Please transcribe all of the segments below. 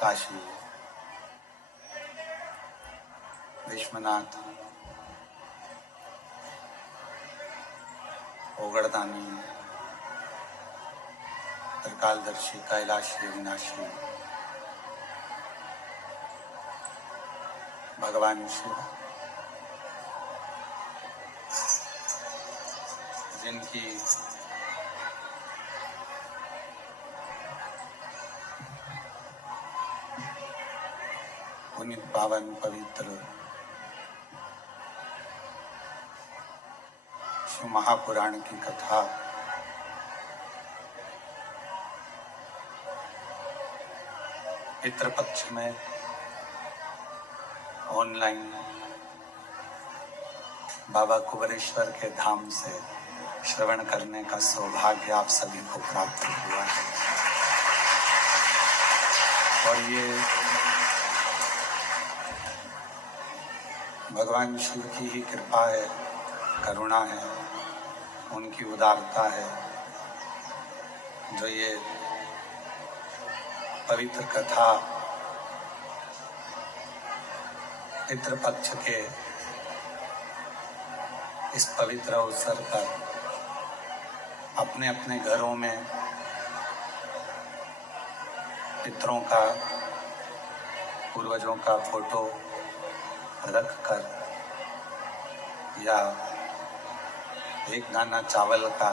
काशी विश्वनाथ ओगड़दानी त्रिकालदर्शी कैलाशी अविनाशी भगवान शिव जिनकी पुनीत पावन पवित्र शिव महापुराण की कथा पितृपक्ष में ऑनलाइन बाबा कुबेरेश्वर के धाम से श्रवण करने का सौभाग्य आप सभी को प्राप्त हुआ है। और ये भगवान शिव की ही कृपा है, करुणा है, उनकी उदारता है जो ये पवित्र कथा पितृपक्ष के इस पवित्र अवसर पर अपने अपने घरों में पितरों का, पूर्वजों का फोटो रखकर या एक दाना चावल का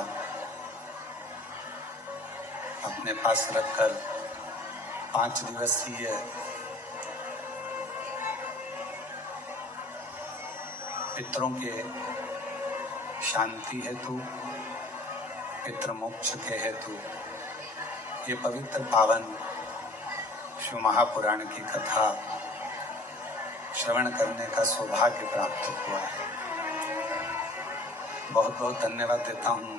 अपने पास रखकर 5 दिवसीय पितरों के शांति हेतु, पितृ मोक्ष के हेतु ये पवित्र पावन शिव महापुराण की कथा श्रवण करने का सौभाग्य प्राप्त हुआ है। बहुत बहुत धन्यवाद देता हूँ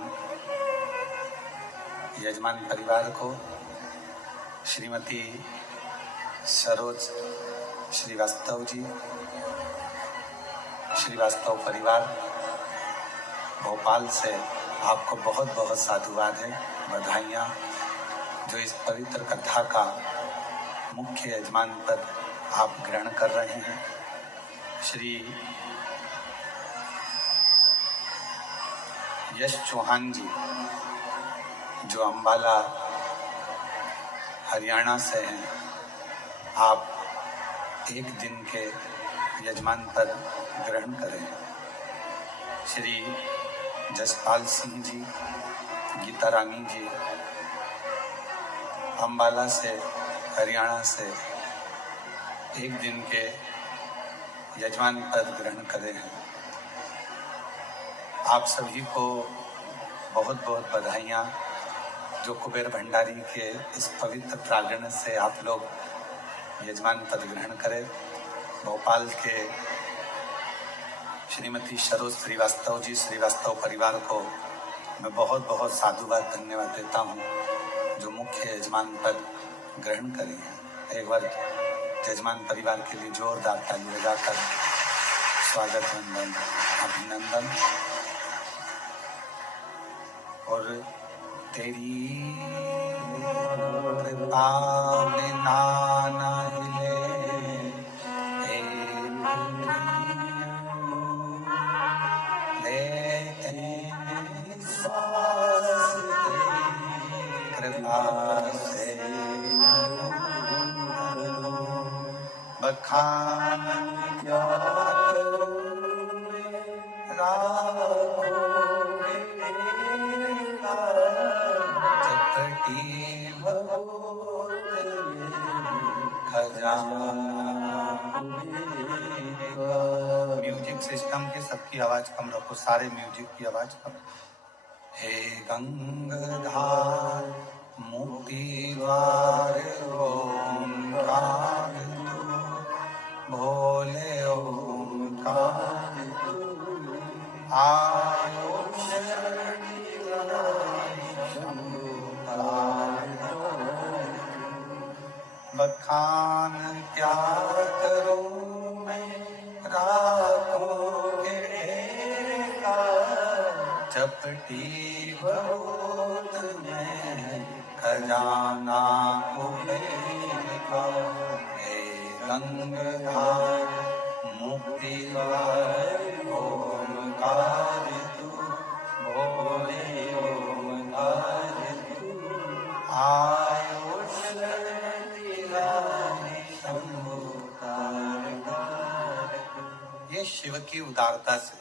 यजमान परिवार को, श्रीमती सरोज श्रीवास्तव जी, श्रीवास्तव परिवार भोपाल से आपको बहुत बहुत साधुवाद है, बधाइयाँ जो इस पवित्र कथा का मुख्य यजमान पद आप ग्रहण कर रहे हैं। श्री यश चौहान जी जो अंबाला हरियाणा से हैं, आप एक दिन के यजमान पद ग्रहण करें। श्री जसपाल सिंह जी, गीता रानी जी अंबाला से, हरियाणा से एक दिन के यजमान पद ग्रहण करे हैं। आप सभी को बहुत बहुत बधाइयाँ जो कुबेर भंडारी के इस पवित्र प्रांगण से आप लोग यजमान पद ग्रहण करें। भोपाल के श्रीमती सरोज श्रीवास्तव जी, श्रीवास्तव परिवार को मैं बहुत बहुत साधुवाद धन्यवाद देता हूँ जो मुख्य यजमान पद ग्रहण करें। एक बार यजमान परिवार के लिए जोरदार ताली बजाकर स्वागत, वंदन, अभिनंदन। और तेरी कृपा बिना न हिले बखान क्या चपटी म्यूजिक सिस्टम के सबकी आवाज कम रखो, सारे म्यूजिक की आवाज कम। हे गंगाधार मुक्ति द्वार ओंकार भोले ओंकार आयो बखान क्या करूं मैं राखोगे चपटी बहुत में खजाना कुबेर का। हे गंगाधार मुक्ति ओंकार तू भोले ओंकार तू आयो ये शिव की उदारता से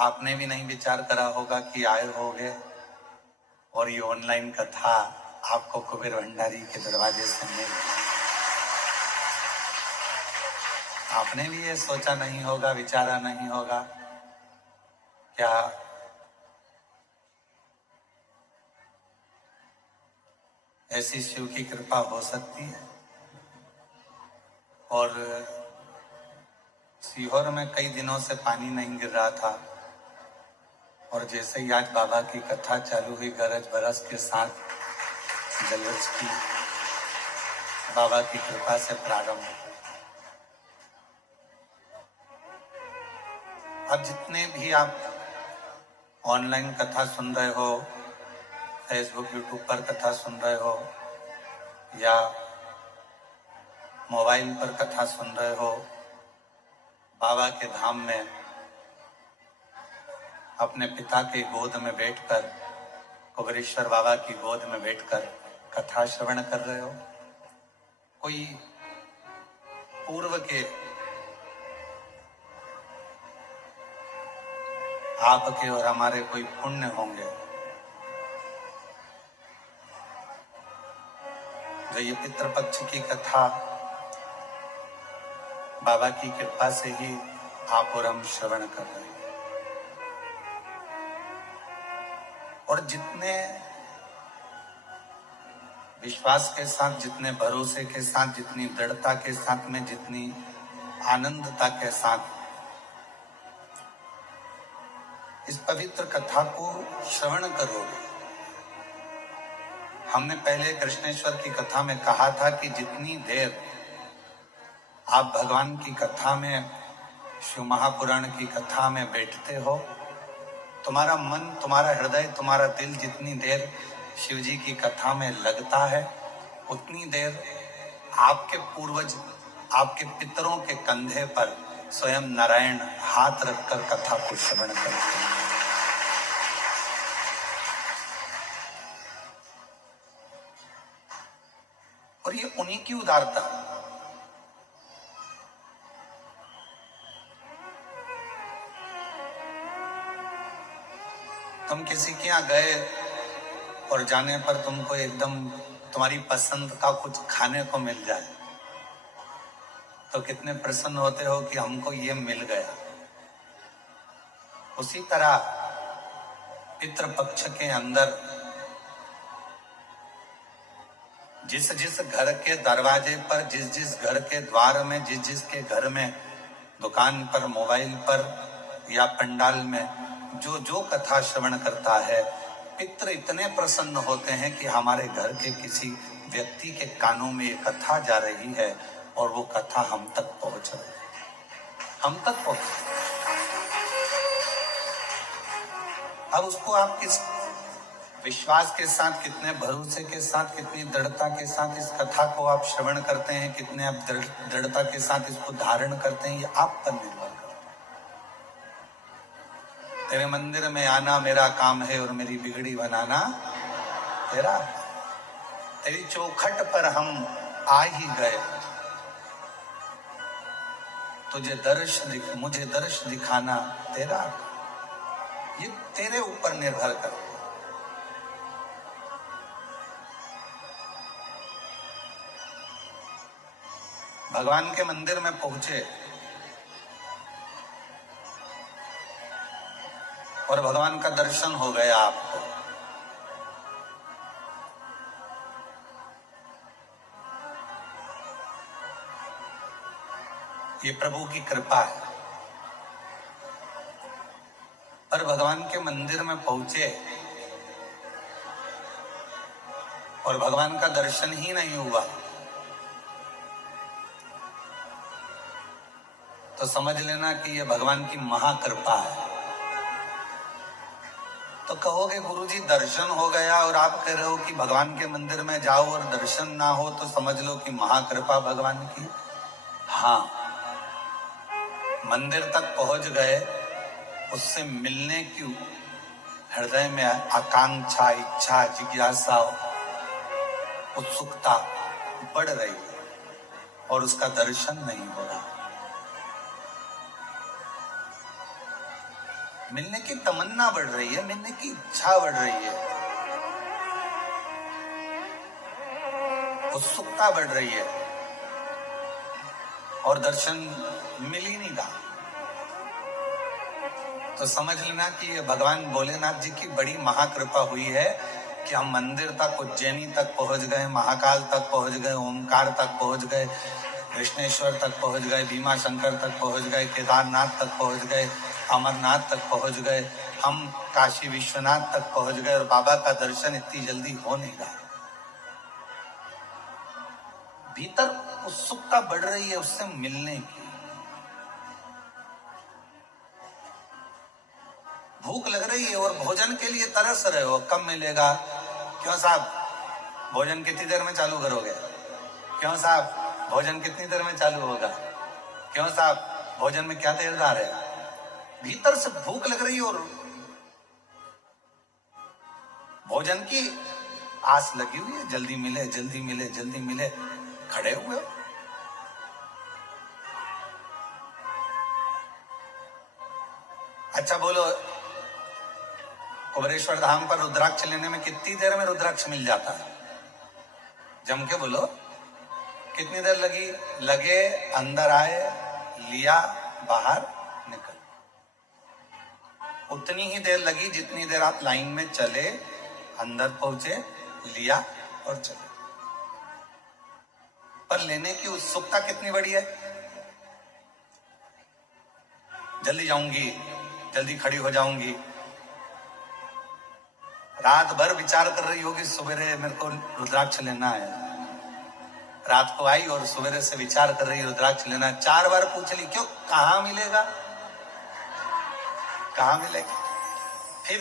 आपने भी नहीं विचार करा होगा कि आए होगे और ये ऑनलाइन कथा आपको कुबेर भंडारी के दरवाजे से मिल। आपने भी ये सोचा नहीं होगा, विचारा नहीं होगा क्या ऐसी शिव की कृपा हो सकती है। और सीहोर में कई दिनों से पानी नहीं गिर रहा था और जैसे ही आज बाबा की कथा चालू हुई, गरज बरस के साथ जलवज की बाबा की कृपा से प्रारंभ। अब जितने भी आप ऑनलाइन कथा सुन रहे हो, फेसबुक यूट्यूब पर कथा सुन रहे हो या मोबाइल पर कथा सुन रहे हो, बाबा के धाम में अपने पिता के गोद में बैठकर, कुबेरेश्वर बाबा की गोद में बैठकर कथा श्रवण कर रहे हो। कोई पूर्व के आपके और हमारे कोई पुण्य होंगे जो ये पितृपक्ष की कथा बाबा की कृपा से ही आप और हम श्रवण कर रहे हैं। और जितने विश्वास के साथ, जितने भरोसे के साथ, जितनी दृढ़ता के साथ में, जितनी आनंदता के साथ इस पवित्र कथा को श्रवण करोगे। हमने पहले कृष्णेश्वर की कथा में कहा था कि जितनी देर आप भगवान की कथा में, शिव महापुराण की कथा में बैठते हो, तुम्हारा मन, तुम्हारा हृदय, तुम्हारा दिल जितनी देर शिव जी की कथा में लगता है, उतनी देर आपके पूर्वज, आपके पितरों के कंधे पर स्वयं नारायण हाथ रखकर कथा को श्रवण करते हैं। और ये उन्हीं की उदारता। तुम किसी के यहाँ गए और जाने पर तुमको एकदम तुम्हारी पसंद का कुछ खाने को मिल जाए तो कितने प्रसन्न होते हो कि हमको ये मिल गया। उसी तरह पितृपक्ष के अंदर जिस जिस घर के दरवाजे पर, जिस जिस घर के द्वार में, जिस जिस के घर में, दुकान पर, मोबाइल पर या पंडाल में जो जो कथा श्रवण करता है, पितृ इतने प्रसन्न होते हैं कि हमारे घर के किसी व्यक्ति के कानों में ये कथा जा रही है और वो कथा हम तक पहुंच रही है, हम तक पहुंच। अब उसको आप किस विश्वास के साथ, कितने भरोसे के साथ, कितनी दृढ़ता के साथ इस कथा को आप श्रवण करते हैं, कितने आप दृढ़ता के साथ इसको धारण करते हैं, ये आप पर निर्भर करता है। तेरे मंदिर में आना मेरा काम है और मेरी बिगड़ी बनाना तेरा। तेरी चौखट पर हम आ ही गए, मुझे दर्श दिखाना तेरा। ये तेरे ऊपर निर्भर करता है। भगवान के मंदिर में पहुंचे और भगवान का दर्शन हो गया आपको, ये प्रभु की कृपा है। पर भगवान के मंदिर में पहुंचे और भगवान का दर्शन ही नहीं हुआ तो समझ लेना कि ये भगवान की महाकृपा है। तो कहोगे गुरुजी दर्शन हो गया और आप कह रहे हो कि भगवान के मंदिर में जाओ और दर्शन ना हो तो समझ लो कि महाकृपा भगवान की। हाँ, मंदिर तक पहुंच गए, उससे मिलने की हृदय में आकांक्षा, इच्छा, जिज्ञासा, उत्सुकता बढ़ रही है और उसका दर्शन नहीं हो रहा। मिलने की तमन्ना बढ़ रही है, मिलने की इच्छा बढ़ रही है, उत्सुकता बढ़ रही है, और दर्शन मिल ही नहीं रहा। तो समझ लेना कि ये भगवान भोलेनाथ जी की बड़ी महाकृपा हुई है कि हम मंदिर तक, उज्जैनी तक पहुंच गए, महाकाल तक पहुंच गए, ओमकार तक पहुंच गए, कृष्णेश्वर तक पहुंच गए, भीमा शंकर तक पहुंच गए, केदारनाथ तक पहुंच गए, अमरनाथ तक पहुंच गए, हम काशी विश्वनाथ तक पहुंच गए, और बाबा का दर्शन इतनी जल्दी हो नहीं रहा। भीतर उत्सुकता बढ़ रही है उससे मिलने की, भूख लग रही है और भोजन के लिए तरस रहे हो, कब मिलेगा? क्यों साहब, भोजन कितनी देर में चालू करोगे? क्यों साहब, भोजन कितनी देर में चालू होगा? क्यों साहब, भोजन में क्या देरदार है? भीतर से भूख लग रही है और भोजन की आस लगी हुई है, जल्दी मिले, जल्दी मिले, जल्दी मिले, खड़े हुए हो। अच्छा बोलो, कुबेरेश्वर धाम पर रुद्राक्ष लेने में कितनी देर में रुद्राक्ष मिल जाता है? जम के बोलो, कितनी देर लगी? लगे, अंदर आए, लिया, बाहर निकल। उतनी ही देर लगी जितनी देर आप लाइन में चले, अंदर पहुंचे, लिया और चले। पर लेने की उत्सुकता कितनी बड़ी है? जल्दी जाऊंगी, जल्दी खड़ी हो जाऊंगी, रात भर विचार कर रही होगी, सवेरे मेरे को रुद्राक्ष लेना है। रात को आई और सवेरे से विचार कर रही, रुद्राक्ष लेना है। 4 बार पूछ ली, क्यों, कहां मिलेगा, कहां मिलेगा? फिर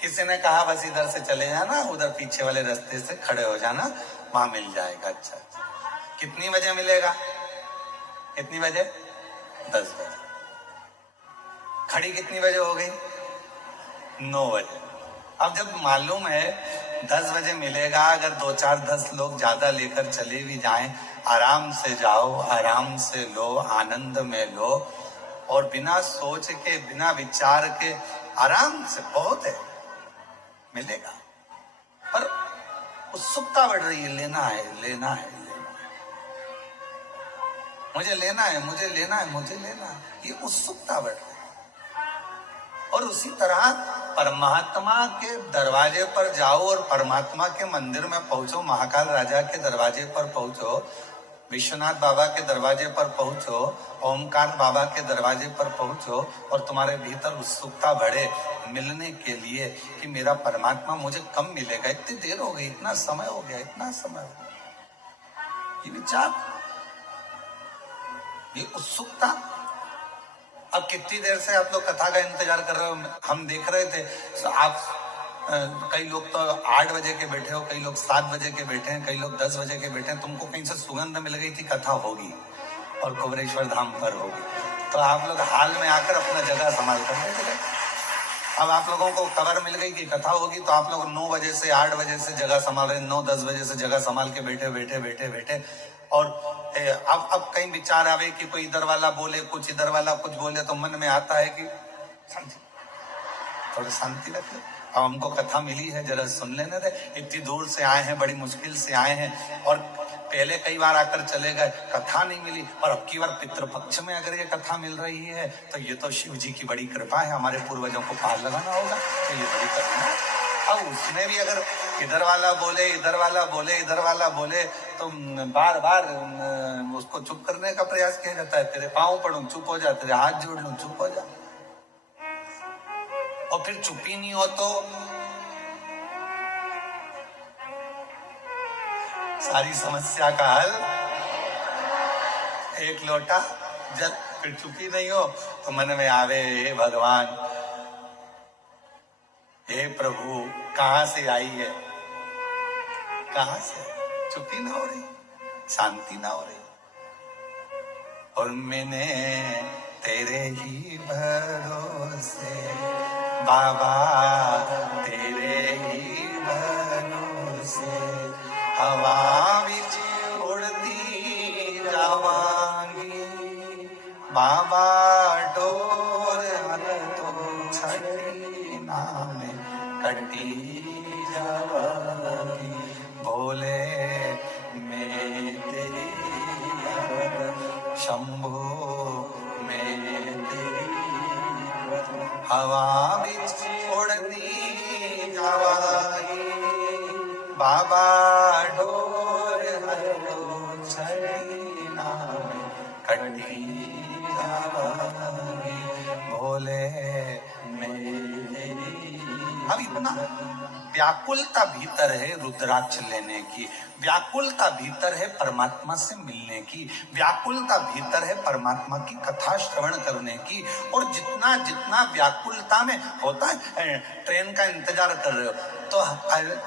किसी ने कहा बस इधर से चले जाना, उधर पीछे वाले रास्ते से खड़े हो जाना, वहां मिल जाएगा। अच्छा, कितनी बजे मिलेगा? कितनी बजे? 10 बजे। खड़ी कितनी बजे हो गई? 9 बजे। अब जब मालूम है 10 बजे मिलेगा, अगर 2-4-10 लोग ज्यादा लेकर चले भी जाएं, आराम से जाओ, आराम से लो, आनंद में लो, और बिना सोच के, बिना विचार के, आराम से, बहुत है, मिलेगा। पर उत्सुकता बढ़ रही है, लेना है, लेना है, मुझे लेना है, मुझे लेना है, मुझे लेना है, ये उत्सुकता बढ़ रही है। और उसी तरह परमात्मा के दरवाजे पर जाओ और परमात्मा के मंदिर में पहुंचो, महाकाल राजा के दरवाजे पर पहुंचो, विश्वनाथ बाबा के दरवाजे पर पहुंचो, ओमकार बाबा के दरवाजे पर पहुंचो, और तुम्हारे भीतर उत्सुकता बढ़े मिलने के लिए कि मेरा परमात्मा मुझे कब मिलेगा, इतनी देर हो गई, इतना समय हो गया, इतना समय हो गया, ये विचार, ये उत्सुकता। अब कितनी देर से आप लोग कथा का इंतजार कर रहे हो? हम देख रहे थे, तो आप कई लोग तो 8 बजे के बैठे हो, कई लोग 7 बजे के बैठे हैं, कई लोग 10 बजे के बैठे हैं। तुमको कहीं से सुगंध मिल गई थी कथा होगी और कुबेरेश्वर धाम पर होगी, तो आप लोग हाल में आकर अपना जगह संभाल कर बैठ गए। अब आप लोगों को खबर मिल गई कि कथा होगी, तो आप लोग 9 बजे से 8 बजे से जगह संभाल रहे, 9-10 बजे से जगह संभाल के बैठे बैठे बैठे बैठे। और अब कहीं विचार आवे कि कोई इधर वाला बोले कुछ, इधर वाला कुछ बोले, तो मन में आता है कि शांति, थोड़ी शांति रखे। अब हमको कथा मिली है, जरा सुन लेने दे, इतनी दूर से आए हैं, बड़ी मुश्किल से आए हैं, और पहले कई बार आकर चले गए, कथा नहीं मिली, और अब की बार पितृपक्ष में अगर ये कथा मिल रही है तो ये तो शिव जी की बड़ी कृपा है, हमारे पूर्वजों को पार लगाना होगा, तो ये बड़ी करुणा। अब उसमें भी अगर इधर वाला बोले, इधर वाला बोले, इधर वाला बोले, तो बार बार उसको चुप करने का प्रयास किया जाता है। तेरे पांव पड़ूं, चुप हो जा, तेरे हाथ जोड़ लूं, चुप हो जा। और फिर चुप ही नहीं हो तो सारी समस्या का हल एक लोटा जल। फिर चुप ही नहीं हो तो मन में आवे, हे भगवान, हे प्रभु, कहां से आई है, कहां से? चुप्पी ना हो रही, शांति ना हो रही। और मैंने तेरे ही भरोसे बाबा, तेरे ही भरोसे हवा विच उड़ती जावांगी, बाबा डोर तो छड़ जावागी, भोले मैं तेरी शंभो मैं तेरी हवा बिच उड़नी जावागी, बाबा डोर हलो छड़ी नाम कटी जावागी, भोले अब इतना व्याकुलता भीतर है रुद्राक्ष लेने की, व्याकुलता भीतर है परमात्मा से मिलने की, व्याकुलता भीतर है परमात्मा की कथा श्रवण करने की। और जितना जितना व्याकुलता में होता है, ट्रेन का इंतजार कर रहे हो तो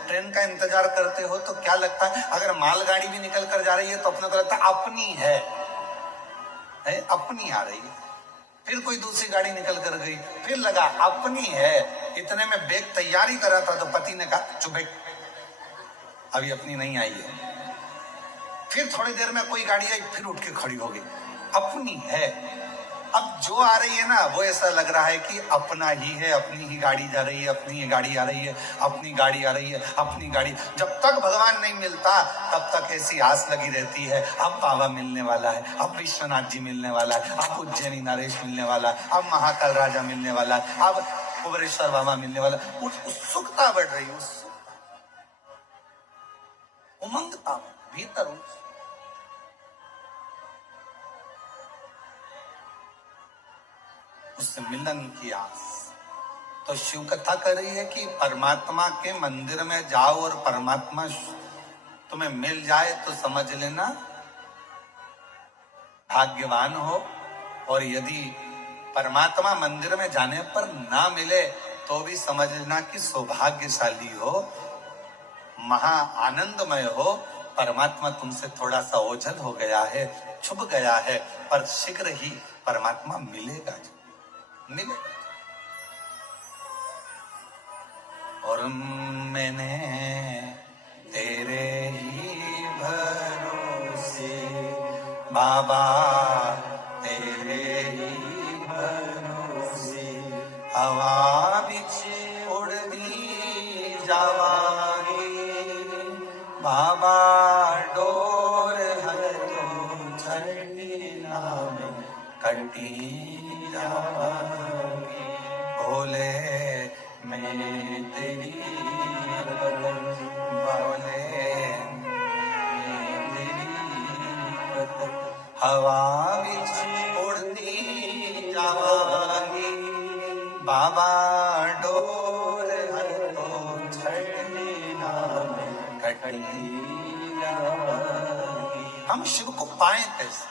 ट्रेन का इंतजार करते हो तो क्या लगता है, अगर मालगाड़ी भी निकल कर जा रही है तो अपने को लगता है अपनी है, अपनी आ रही है। फिर कोई दूसरी गाड़ी निकल कर गई, फिर लगा अपनी है। इतने में बैग तैयारी करा था तो पति ने कहा चुप बैठ, अभी अपनी नहीं आई है। फिर थोड़ी देर में कोई गाड़ी आई, फिर उठ के खड़ी हो गई, अपनी है। अब जो आ रही है ना वो ऐसा लग रहा है कि अपना ही है, अपनी ही गाड़ी जा रही है, अपनी ही गाड़ी आ रही है, अपनी गाड़ी आ रही है, अपनी गाड़ी। जब तक भगवान नहीं मिलता तब तक ऐसी आस लगी रहती है, अब बाबा मिलने वाला है, अब विश्वनाथ जी मिलने वाला है, अब उज्जैनी नरेश मिलने वाला है, अब महाकाल राजा मिलने वाला है, अब कुबरेश्वर बाबा मिलने वाला। उत्सुकता बढ़ रही है, उमंगता भीतर उससे मिलन की आस। तो शिव कथा कर रही है कि परमात्मा के मंदिर में जाओ और परमात्मा तुम्हें मिल जाए तो समझ लेना भाग्यवान हो, और यदि परमात्मा मंदिर में जाने पर ना मिले तो भी समझ लेना कि सौभाग्यशाली हो, महा आनंदमय हो। परमात्मा तुमसे थोड़ा सा ओझल हो गया है, छुप गया है, पर शीघ्र ही परमात्मा मिलेगा, मिलेगा। और मैंने तेरे ही भरोसे बाबा, तेरे ही भरोसे हवा बिच उड़नी जावागी, बाबा डोर हलो छड़ी नाम कटी जावागी, भोले मैं तेरी भोले मैं तेरी हवा बिच उड़नी जावागी, बाबा डोर हलो छड़ी नाम कटी जावागी। हम शिव को पाएं कैसे?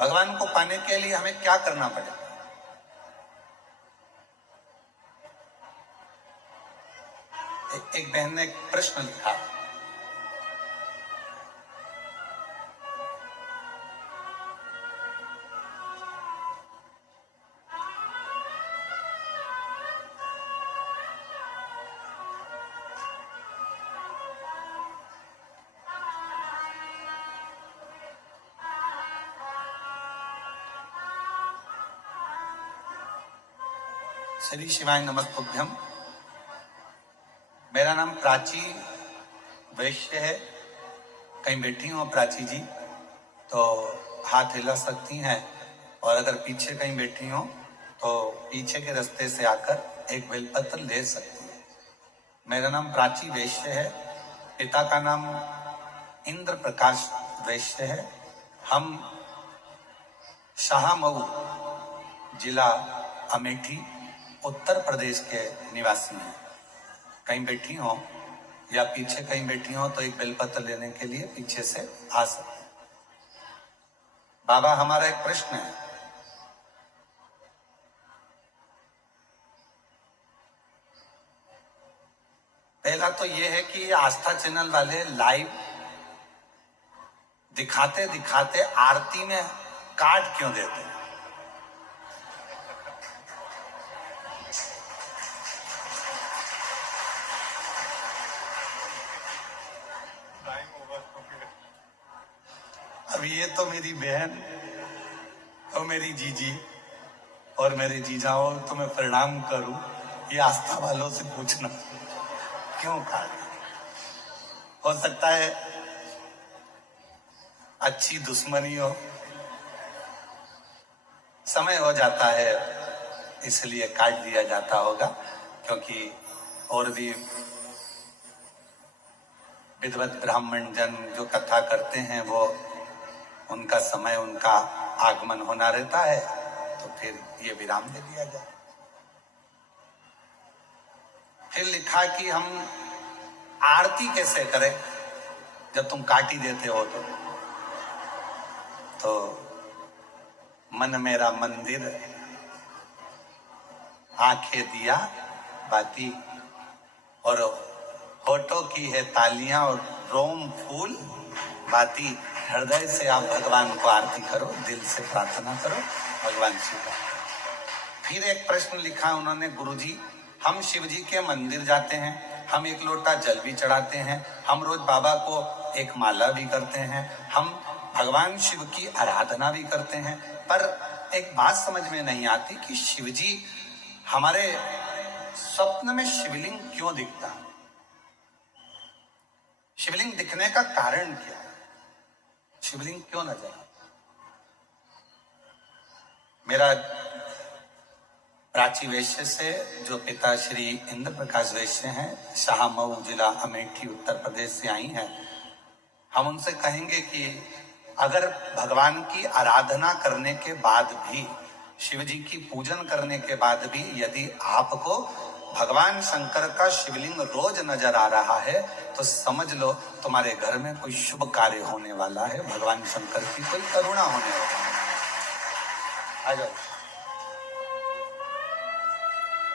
भगवान को पाने के लिए हमें क्या करना पड़ेगा? एक बहन ने एक प्रश्न लिखा, श्री शिवाय नमस्तुभ्यम। मेरा नाम प्राची वैश्य है। कहीं बैठी हो प्राची जी तो हाथ हिला सकती हैं, और अगर पीछे कहीं बैठी हो तो पीछे के रास्ते से आकर एक बेलपत्र ले सकती हैं। मेरा नाम प्राची वैश्य है, पिता का नाम इंद्र प्रकाश वैश्य है। हम शाहमऊ जिला अमेठी उत्तर प्रदेश के निवासी हैं। कहीं बैठी हो या पीछे कहीं बैठी हो तो एक बेलपत्र लेने के लिए पीछे से आ सकते। बाबा, हमारा एक प्रश्न है। पहला तो यह है कि आस्था चैनल वाले लाइव दिखाते दिखाते आरती में काट क्यों देते हैं? अब ये तो मेरी बहन ओ मेरी जीजी और मेरे जीजाओं, तुम्हें प्रणाम करूं, ये आस्था वालों से पूछना क्यों काट। हो सकता है अच्छी दुश्मनी हो, समय हो जाता है इसलिए काट दिया जाता होगा, क्योंकि और भी विद्वत ब्राह्मण जन जो कथा करते हैं वो उनका समय, उनका आगमन होना रहता है, तो फिर ये विराम दे दिया जाए। फिर लिखा कि हम आरती कैसे करें जब तुम काटी देते हो तो मन मेरा मंदिर, आंखें दिया बाती, और होठों की है तालियां और रोम फूल बाती। हृदय से आप भगवान को आरती करो, दिल से प्रार्थना करो, भगवान शिव का। फिर एक प्रश्न लिखा उन्होंने, गुरुजी हम शिव जी के मंदिर जाते हैं, हम एक लोटा जल भी चढ़ाते हैं, हम रोज बाबा को एक माला भी करते हैं, हम भगवान शिव की आराधना भी करते हैं, पर एक बात समझ में नहीं आती कि शिव जी हमारे स्वप्न में शिवलिंग क्यों दिखता है? शिवलिंग दिखने का कारण क्या है? शिवलिंग क्यों नजर आता? मेरा प्राची वैश्य से जो पिता श्री इंद्र प्रकाश वैश्य हैं, शाहमऊ जिला अमेठी उत्तर प्रदेश से आई हैं, हम उनसे कहेंगे कि अगर भगवान की आराधना करने के बाद भी, शिव जी की पूजन करने के बाद भी यदि आपको भगवान शंकर का शिवलिंग रोज नजर आ रहा है तो समझ लो तुम्हारे घर में कोई शुभ कार्य होने वाला है, भगवान शंकर की कोई करुणा होने वाली है। आ जाओ।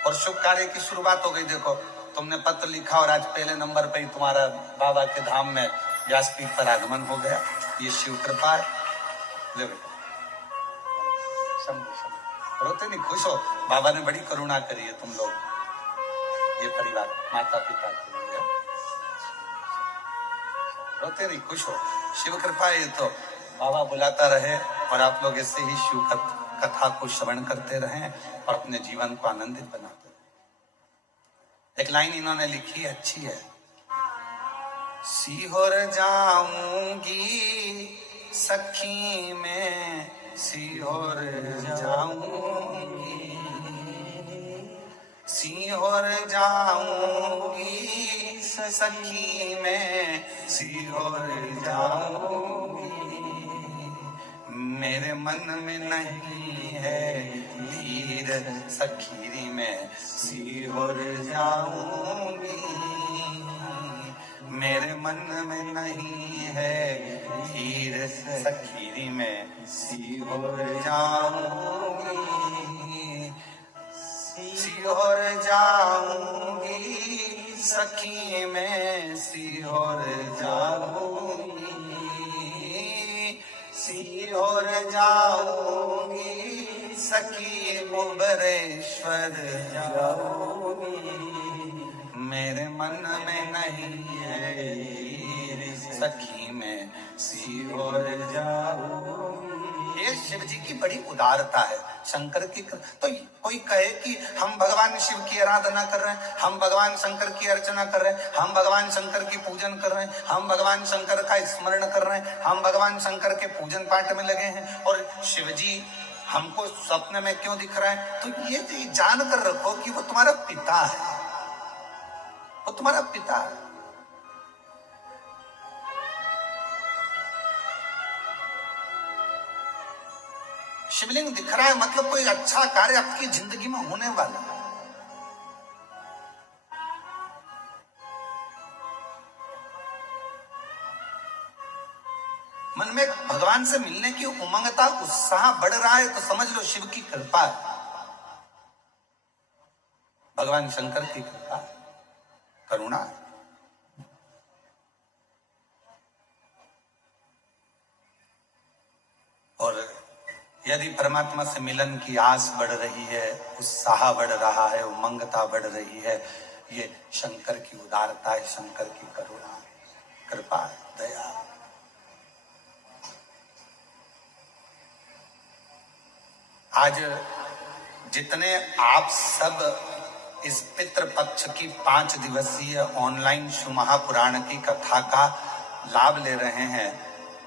और शुभ कार्य की शुरुआत हो गई। देखो, तुमने पत्र लिखा और आज पहले नंबर पे ही तुम्हारा बाबा के धाम में व्यासपीठ पर आगमन हो गया। ये शिव कृपा है। ले बेटा, रोते नहीं, खुश हो, बाबा ने बड़ी करुणा करी है तुम लोग, ये परिवार, माता पिता के लिए। रोते नहीं, खुश हो, शिव कृपा है। तो बाबा बुलाता रहे और आप लोग ऐसे ही शिव कथा को श्रवण करते रहें और अपने जीवन को आनंदित बनाते रहें। एक लाइन इन्होंने लिखी, अच्छी है। सीहोर जाऊंगी सखी में, सीहोर जाऊंगी, सीहोर जाऊंगी सखी में, सीहोर जाऊंगी, मेरे मन में नहीं है धीर सखीरी में, सीहोर जाऊंगी, मेरे मन में नहीं है धीर सखीरी में, सीहोर जाऊंगी, सीहोर जाऊंगी सखी में, सीहोर जाऊंगी, सीहोर जाऊंगी सखी, मुबरेश्वर जाऊंगी, मेरे मन में नहीं है सखी में, सीहोर जाऊंगी। ये शिव जी की बड़ी उदारता है, शंकर की। तो कोई कहे कि हम भगवान शिव की आराधना कर रहे हैं, हम भगवान शंकर की अर्चना कर रहे हैं, हम भगवान शंकर की पूजन कर रहे हैं, हम भगवान शंकर का स्मरण कर रहे हैं, हम भगवान शंकर के पूजन पाठ में लगे हैं, और शिव जी हमको स्वप्न में क्यों दिख रहा है? तो ये जान कर रखो कि वो तुम्हारा पिता है, वो तुम्हारा पिता है। शिवलिंग दिख रहा है मतलब कोई अच्छा कार्य आपकी जिंदगी में होने वाला है। मन में भगवान से मिलने की उमंगता, उत्साह बढ़ रहा है तो समझ लो शिव की कृपा है, भगवान शंकर की कृपा है, करुणा है। और यदि परमात्मा से मिलन की आस बढ़ रही है, उत्साह बढ़ रहा है, उमंगता बढ़ रही है, ये शंकर की उदारता है, शंकर की करुणा है, कृपा है, दया है। आज जितने आप सब इस पितृपक्ष की 5 दिवसीय ऑनलाइन शिव महापुराण की कथा का लाभ ले रहे हैं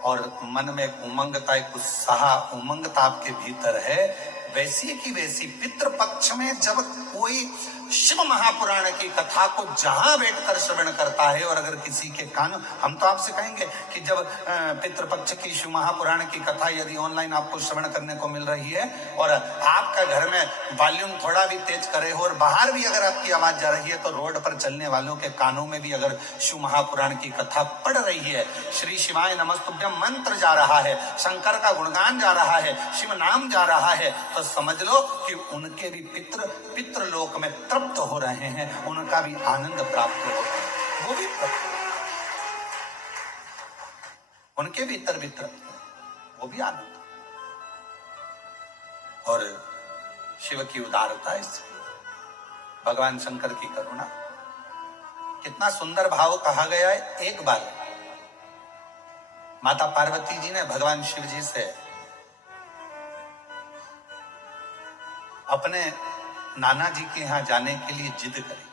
और मन में एक उमंगता, एक उत्साह, उमंगता आपके भीतर है, वैसी की वैसी पितृपक्ष में जब कोई शिव महापुराण की कथा को जहां बैठकर श्रवण करता है, और अगर किसी के कान, हम तो आपसे कहेंगे कि जब पितृपक्ष की शिव महापुराण की कथा यदि ऑनलाइन आपको श्रवण करने को मिल रही है और आपका घर में वॉल्यूम थोड़ा भी तेज करे हो और बाहर भी अगर आपकी आवाज जा रही है, तो रोड पर चलने वालों के कानों में भी अगर शिव महापुराण की कथा पढ़ रही है, श्री शिवाय नमस्तुभ्यम मंत्र जा रहा है, शंकर का गुणगान जा रहा है, शिव नाम जा रहा है, तो समझ लो कि उनके भी पितृलोक में तृप्त हो रहे हैं, उनका भी आनंद प्राप्त हो, वो भी उनके भीतर भी तृप्त, वो भी आनंद। और शिव की उदारता, इस भगवान शंकर की करुणा, कितना सुंदर भाव कहा गया है। एक बार माता पार्वती जी ने भगवान शिव जी से अपने नाना जी के यहां जाने के लिए जिद करी।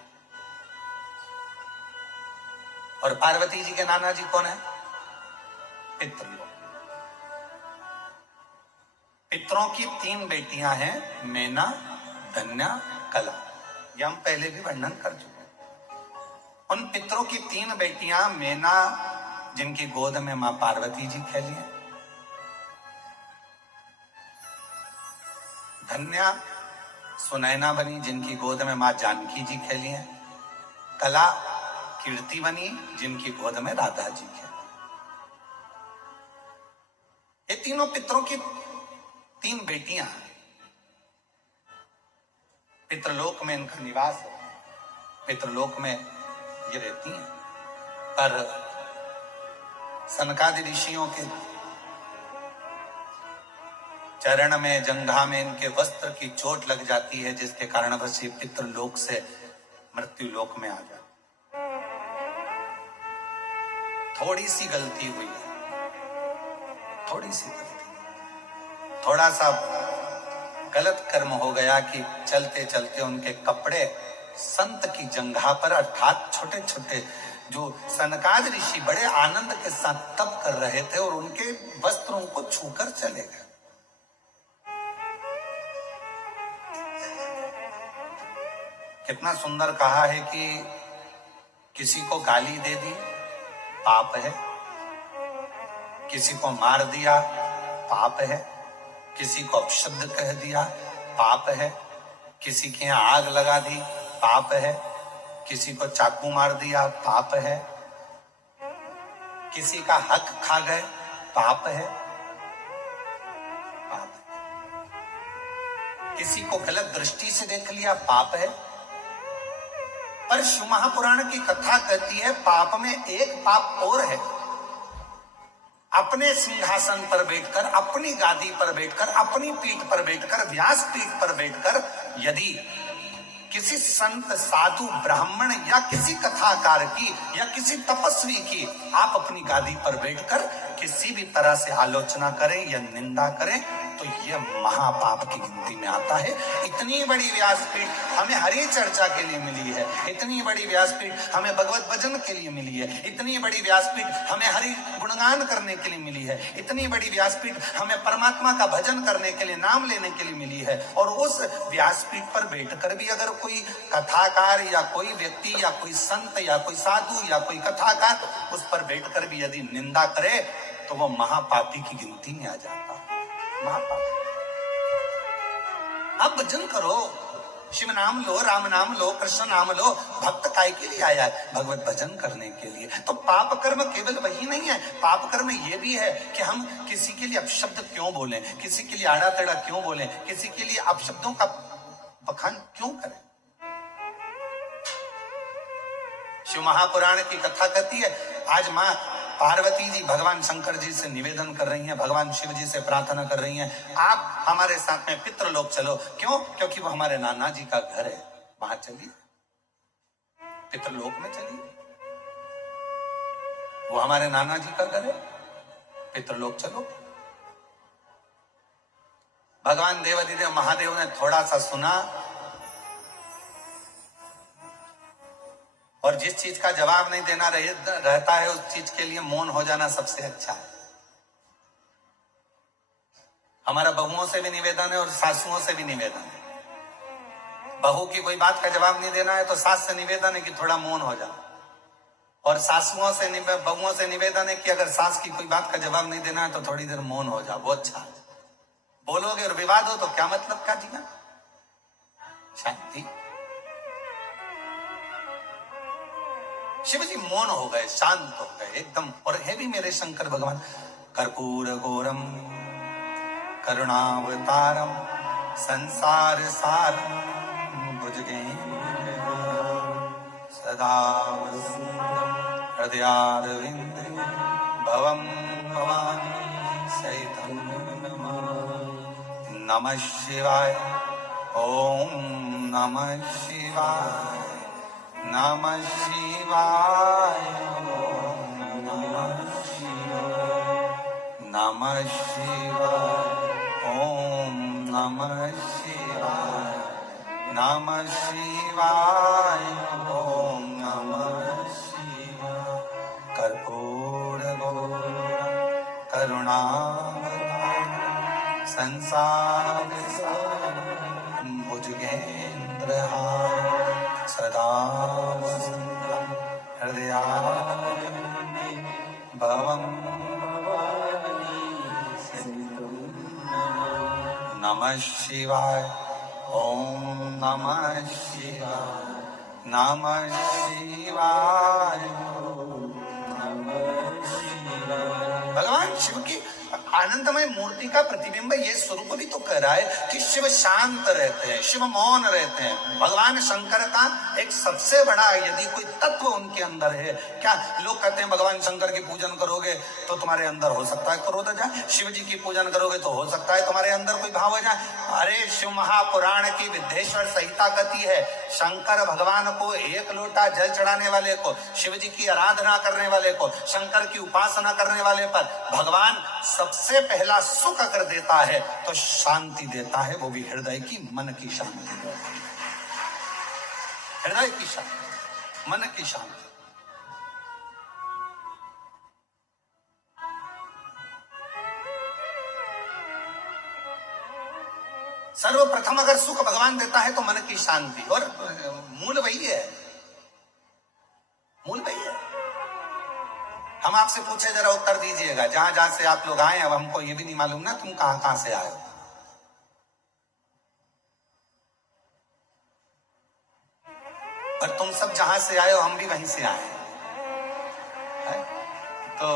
और पार्वती जी के नाना जी कौन है? पितृलोक। पितरों की 3 बेटियां हैं, मैना, धन्या, कला। ये हम पहले भी वर्णन कर चुके हैं। उन पितरों की 3 बेटियां, मैना जिनकी गोद में मां पार्वती जी खेली हैं, धन्या सुनैना बनी जिनकी गोद में मां जानकी जी खेली हैं, कला कीर्ति बनी जिनकी गोद में राधा जी खेली। ये तीनों पितरों की 3 बेटियां हैं। पितृलोक में इनका निवास है, पितृलोक में ये रहती हैं। पर सनकादि ऋषियों के चरण में, जंघा में इनके वस्त्र की चोट लग जाती है, जिसके कारण बस ये पितृलोक से मृत्यु लोक में आ जाते। थोड़ी सी गलती हुई है, थोड़ी सी गलती, थोड़ा सा गलत कर्म हो गया कि चलते चलते उनके कपड़े संत की जंघा पर, अर्थात छोटे छोटे जो सनकाद ऋषि बड़े आनंद के साथ तप कर रहे थे, और उनके वस्त्रों को छूकर चले गए। कितना सुंदर कहा है कि किसी को गाली दे दी पाप है, किसी को मार दिया पाप है, किसी को अपशब्द कह दिया पाप है, किसी के यहां आग लगा दी पाप है, किसी को चाकू मार दिया पाप है, किसी का हक खा गए पाप है, पाप है। किसी को गलत दृष्टि से देख लिया पाप है। पर शिव महापुराण की कथा कहती है पाप में एक पाप और है। अपने सिंहासन पर बैठकर, अपनी गादी पर बैठकर, अपनी पीठ पर बैठकर, व्यास पीठ पर बैठकर यदि किसी संत, साधु, ब्राह्मण या किसी कथाकार की या किसी तपस्वी की आप अपनी गादी पर बैठकर किसी भी तरह से आलोचना करें या निंदा करें, तो यह महापाप की गिनती में आता है। इतनी बड़ी व्यासपीठ हमें हरि चर्चा के लिए मिली है, इतनी बड़ी व्यासपीठ हमें भगवत भजन के लिए मिली है, इतनी बड़ी व्यासपीठ हमें हरि गुणगान करने के लिए मिली है, इतनी बड़ी व्यासपीठ हमें परमात्मा का भजन करने के लिए, नाम लेने के लिए मिली है। और उस व्यासपीठ पर बैठकर भी अगर कोई कथाकार या कोई व्यक्ति या कोई संत या कोई साधु या कोई कथाकार उस पर बैठकर भी यदि निंदा करे, तो वो महापापी की गिनती में आ जाता है। महापापी। आप भजन करो, शिव नाम लो, राम नाम लो, कृष्ण नाम लो। भक्त काय के लिए आया है? भगवत भजन करने के लिए। तो पाप कर्म केवल वही नहीं है, पाप कर्म ये भी है कि हम किसी के लिए अपशब्द क्यों बोलें, किसी के लिए आड़ा टेढ़ा क्यों बोलें, किसी के लिए अपशब्दों का बखान क्यों करें। शिव महापुराण की कथा कहती है, आज मां पार्वती जी भगवान शंकर जी से निवेदन कर रही हैं, भगवान शिव जी से प्रार्थना कर रही हैं, आप हमारे साथ में पितृलोक चलो। क्यों? क्योंकि वो हमारे नाना जी का घर है, वहां चलिए, पितृलोक में चलिए। वो हमारे नाना जी का घर है, पितृलोक चलो। भगवान देवाधिदेव महादेव ने थोड़ा सा सुना और जिस चीज का जवाब नहीं देना रहता है उस चीज के लिए मौन हो जाना सबसे अच्छा है। हमारा बहुओं से भी निवेदन है और सासुओं से भी निवेदन है। बहू की कोई बात का जवाब नहीं देना है तो सास से निवेदन है कि थोड़ा मौन हो जाओ, और सासुओं से बहुओं से निवेदन है कि अगर सास की कोई बात का जवाब नहीं देना है तो थोड़ी देर मौन हो जाओ। वो अच्छा है। बोलोगे और विवाद हो तो क्या मतलब का जीवन? शांति। शिव जी मौन हो गए, शांत हो गए एकदम। और है भी मेरे शंकर भगवान। कर्पूर गौरम करुणावतारम संसार सारम भुजगेन्द्र सदा हृदयारविंद भवम भवानी सहितं नमः शिवाय। ओम नमः शिवाय, नमः शिवाय, नमः शिवाय, नमः शिवाय, ओम नमः शिवाय, नमः शिवाय, ओम नमः शिवाय। कर्पूर गौरम करुणावतारम संसार सारम भुजगेन्द्रहारम सदा वसन्तं हृदयारविन्दे भवं भवानी सहितं नमः शिवाय। ओम नमः शिवाय, नमः शिवाय, नमः शिवाय। भगवान शिव की आनंदमय मूर्ति का प्रतिबिंब ये स्वरूप भी तो कह रहा है कि शिव शांत रहते हैं, शिव मौन रहते हैं। भगवान शंकर का एक सबसे बड़ा यदि कोई तत्व उनके अंदर है, क्या लोग कहते हैं भगवान शंकर की पूजन करोगे तो तुम्हारे अंदर हो सकता है क्रोध आ जाए, शिव जी की पूजन करोगे तो हो सकता है तुम्हारे अंदर कोई भाव आ जाए। अरे शिव महापुराण की विद्येश्वर संहिता कहती है शंकर भगवान को एक लोटा जल चढ़ाने वाले को, शिव जी की आराधना करने वाले को, शंकर की उपासना करने वाले पर भगवान सबसे पहला सुख अगर देता है तो शांति देता है, वो भी हृदय की, मन की शांति। हृदय की शांति, मन की शांति। सर्वप्रथम अगर सुख भगवान देता है तो मन की शांति, और मूल वही है, मूल वही है। हम आपसे पूछे जरा उत्तर दीजिएगा, जहां जहां से आप लोग आए, अब हमको ये भी नहीं मालूम ना तुम कहां कहां से आए हो। पर तुम सब जहां से आए हो हम भी वहीं से आए हैं। तो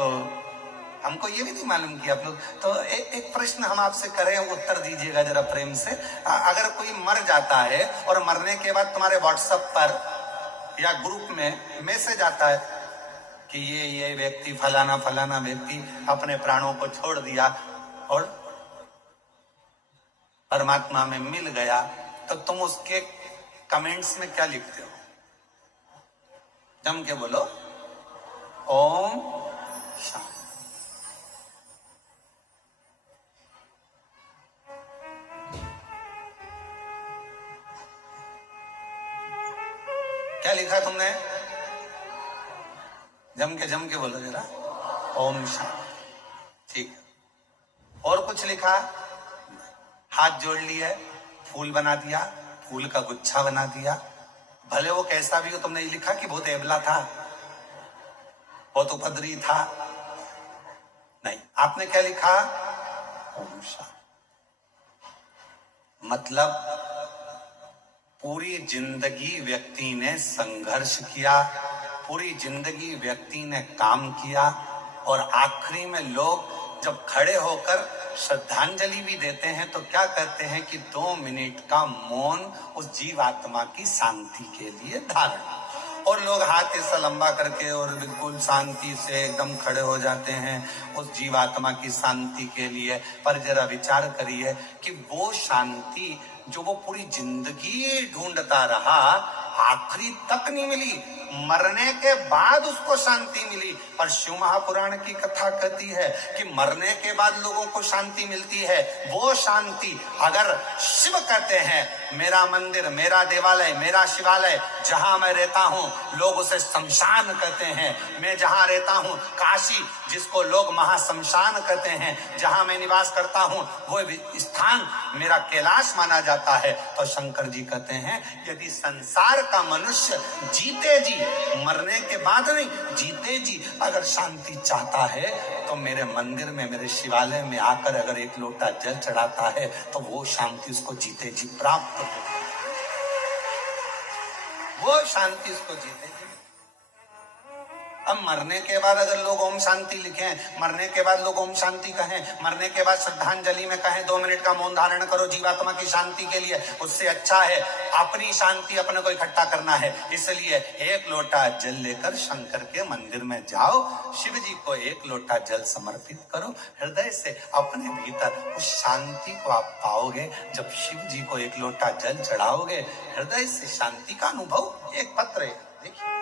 हमको ये भी नहीं मालूम कि आप लोग, तो एक प्रश्न हम आपसे करें, उत्तर दीजिएगा जरा प्रेम से। अगर कोई मर जाता है और मरने के बाद तुम्हारे व्हाट्सएप पर या ग्रुप में मैसेज आता है कि ये व्यक्ति फलाना फलाना व्यक्ति अपने प्राणों को छोड़ दिया और परमात्मा में मिल गया, तो तुम उसके कमेंट्स में क्या लिखते हो? जम के बोलो ओम शांति। क्या लिखा तुमने? जम के बोलो जरा, ओम शांति। ठीक है। और कुछ लिखा? हाथ जोड़ लिए, फूल बना दिया, फूल का गुच्छा बना दिया, भले वो कैसा भी हो। तुमने ये लिखा कि बहुत एबला था, बहुत उपद्रवी था? नहीं, आपने क्या लिखा? ओम शांति। मतलब पूरी जिंदगी व्यक्ति ने संघर्ष किया, पूरी जिंदगी व्यक्ति ने काम किया, और आखिरी में लोग जब खड़े होकर श्रद्धांजलि भी देते हैं तो क्या कहते हैं कि 2 मिनट का मौन उस जीवात्मा की शांति के लिए धारण। और लोग हाथ ऐसा लंबा करके और बिल्कुल शांति से एकदम खड़े हो जाते हैं उस जीवात्मा की शांति के लिए। पर जरा विचार करिए कि वो शांति जो वो पूरी जिंदगी ढूंढता रहा, आखिरी तक नहीं मिली। मरने के बाद उसको शांति मिली। पर शिव महापुराण की कथा कहती है कि मरने के बाद लोगों को शांति मिलती है। वो शांति अगर शिव कहते हैं मेरा मंदिर, मेरा देवालय, मेरा शिवालय, जहां मैं रहता हूं लोग उसे शमशान कहते हैं। मैं जहां रहता हूं काशी, जिसको लोग महाशमशान कहते हैं, जहां मैं निवास करता हूं वो स्थान मेरा कैलाश माना जाता है। तो शंकर जी कहते हैं यदि संसार का मनुष्य जीते जी, मरने के बाद नहीं, जीते जी अगर शांति चाहता है तो मेरे मंदिर में, मेरे शिवालय में आकर अगर एक लोटा जल चढ़ाता है तो वो शांति उसको जीते जी प्राप्त हो, वो शांति उसको जीते जी। अब मरने के बाद अगर लोग ओम शांति लिखें, मरने के बाद लोग ओम शांति कहें, मरने के बाद श्रद्धांजलि में कहें 2 मिनट का मौन धारण करो जीवात्मा की शांति के लिए, उससे अच्छा है अपनी शांति अपने को इकट्ठा करना है। इसलिए एक लोटा जल लेकर शंकर के मंदिर में जाओ, शिव जी को एक लोटा जल समर्पित करो, हृदय से अपने भीतर उस शांति को आप पाओगे। जब शिव जी को एक लोटा जल चढ़ाओगे, हृदय से शांति का अनुभव। एक पत्र है, देखिए,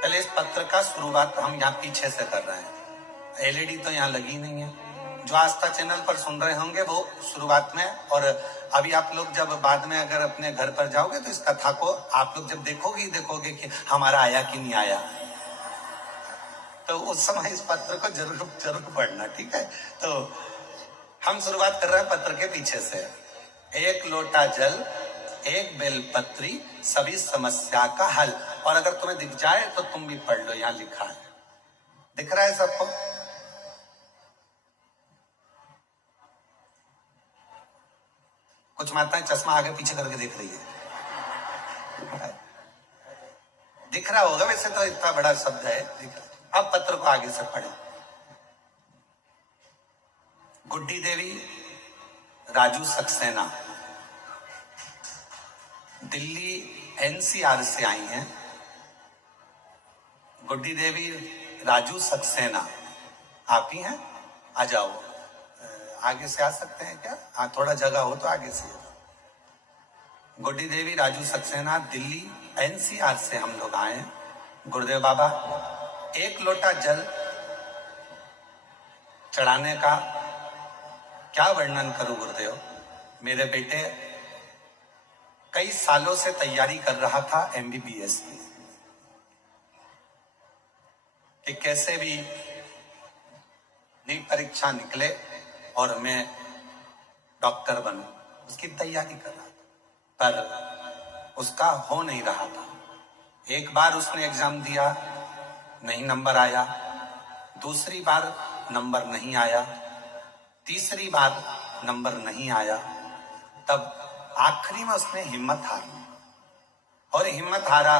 पहले इस पत्र का शुरुआत हम यहाँ पीछे से कर रहे हैं। एलईडी तो यहाँ लगी नहीं है। जो आस्था चैनल पर सुन रहे होंगे वो शुरुआत में, और अभी आप लोग जब बाद में अगर अपने घर पर जाओगे तो इस कथा को आप लोग जब देखोगे कि हमारा आया कि नहीं आया, तो उस समय इस पत्र को जरूर पढ़ना, ठीक है। तो हम शुरुआत कर रहे हैं पत्र के पीछे से। एक लोटा जल, एक बेलपत्री, सभी समस्या का हल। और अगर तुम्हें दिख जाए तो तुम भी पढ़ लो, यहां लिखा है, दिख रहा है सबको? कुछ माताएं चश्मा आगे पीछे करके देख रही है, दिख रहा होगा, वैसे तो इतना बड़ा शब्द है, दिख रहा। अब पत्र को आगे से पढ़े। गुड्डी देवी राजू सक्सेना दिल्ली एनसीआर से आई हैं। गुड्डी देवी राजू सक्सेना, आप ही हैं? आ जाओ, आगे से आ सकते हैं क्या? हाँ, थोड़ा जगह हो तो आगे से। गुड्डी देवी राजू सक्सेना दिल्ली एनसीआर से हम लोग आए हैं। गुरुदेव बाबा, एक लोटा जल चढ़ाने का क्या वर्णन करूं गुरुदेव। मेरे बेटे कई सालों से तैयारी कर रहा था एमबीबीएस की, कि कैसे भी नीट परीक्षा निकले और मैं डॉक्टर बनूं, उसकी तैयारी कर रहा था, पर उसका हो नहीं रहा था। एक बार उसने एग्जाम दिया, नहीं नंबर आया, दूसरी बार नंबर नहीं आया, तीसरी बार नंबर नहीं आया। तब आखिरी में उसने हिम्मत हारी, और हिम्मत हारा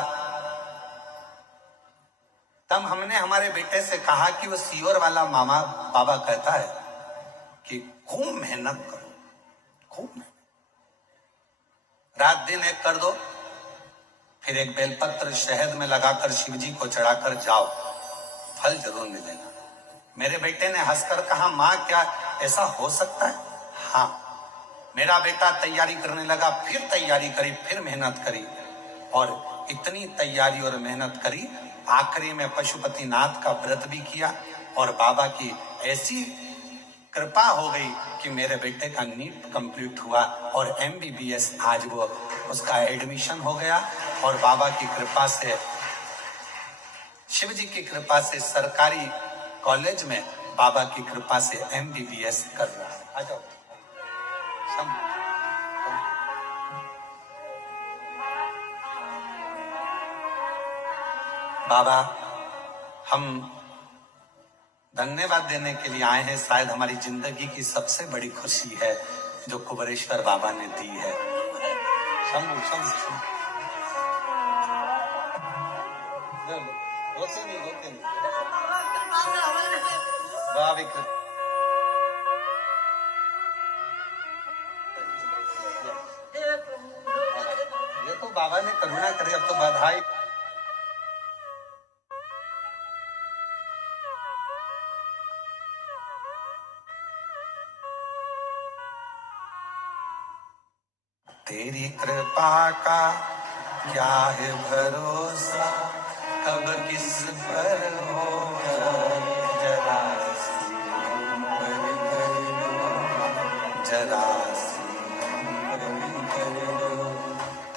तब हमने हमारे बेटे से कहा कि वो सीओर वाला मामा बाबा कहता है कि खूब मेहनत करो, खूब मेहनत, रात दिन एक कर दो, फिर एक बेलपत्र शहद में लगाकर शिवजी को चढ़ाकर जाओ, फल जरूर मिलेगा। मेरे बेटे ने हंसकर कहा, माँ क्या ऐसा हो सकता है? हाँ। मेरा बेटा तैयारी करने लगा, फिर तैयारी करी, फिर मेहनत करी, और इतनी तैयारी और मेहनत करी, आखिरी में पशुपतिनाथ का व्रत भी किया, और बाबा की ऐसी कृपा हो गई कि मेरे बेटे का नीट कंप्लीट हुआ और एमबीबीएस आज वो उसका एडमिशन हो गया, और बाबा की कृपा से, शिव जी की कृपा से सरकारी कॉलेज में बाबा की कृपा से एमबीबीएस कर रहा है। आ जाओ। बाबा, हम धन्यवाद देने के लिए आए हैं। शायद हमारी जिंदगी की सबसे बड़ी खुशी है जो कुबेरेश्वर बाबा ने दी है। शंभू शंभू रोते नहीं, रोते नहीं। ये तो बाबा ने करुणा करे, अब तो बधाई। तेरी कृपा का क्या है भरोसा, कब किस पर हो जाए जरा सी हम पर कर दो, जरा सी हम पर कर दो।